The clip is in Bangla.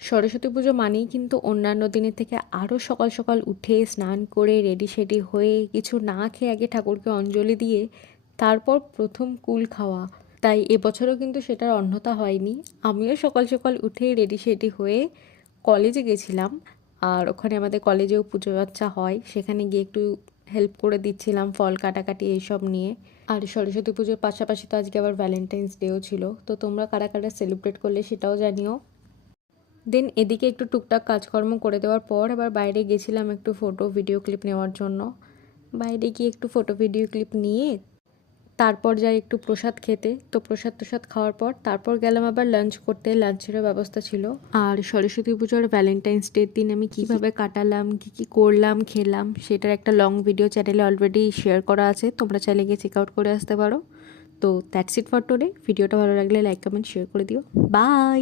সরস্বতী পুজো মানেই কিন্তু অন্যান্য দিনের থেকে আরও সকাল সকাল উঠে স্নান করে রেডি সেডি হয়ে কিছু না খেয়ে আগে ঠাকুরকে অঞ্জলি দিয়ে তারপর প্রথম কুল খাওয়া। তাই এবছরও কিন্তু সেটার অন্যথা হয়নি। আমিও সকাল সকাল উঠে রেডি সেডি হয়ে কলেজে গেছিলাম। আর ওখানে আমাদের কলেজেও পুজো আচ্চা হয়, সেখানে গিয়ে একটু হেল্প করে দিচ্ছিলাম ফল কাটাকাটি এইসব নিয়ে। আর সরস্বতী পুজোর পাশাপাশি তো আজকে আবার ভ্যালেন্টাইন্স ডেও ছিল, তো তোমরা কারা কারা সেলিব্রেট করলে সেটাও জানিও। দেন এদিকে একটু টুকটাক কাজকর্ম করে দেওয়ার পর আবার বাইরে গেছিলাম একটু ফটো ভিডিও ক্লিপ নেওয়ার জন্য। বাইরে গিয়ে একটু ফটো ভিডিও ক্লিপ নিয়ে তারপর যাই একটু প্রসাদ খেতে। তো প্রসাদ টসাদ খাওয়ার পর তারপর গেলাম আবার লাঞ্চ করতে, লাঞ্চেরও ব্যবস্থা ছিল। আর সরস্বতী পুজোর ভ্যালেন্টাইন্স ডের দিন আমি কীভাবে কাটালাম, কী কী করলাম খেলাম, সেটার একটা লং ভিডিও চ্যানেলে অলরেডি শেয়ার করা আছে, তোমরা চাইলে গিয়ে চেক আউট করে আসতে পারো। তো দ্যাটস ইট ফর টুডে। ভিডিওটা ভালো লাগলে লাইক কমেন্ট শেয়ার করে দিও। বাই।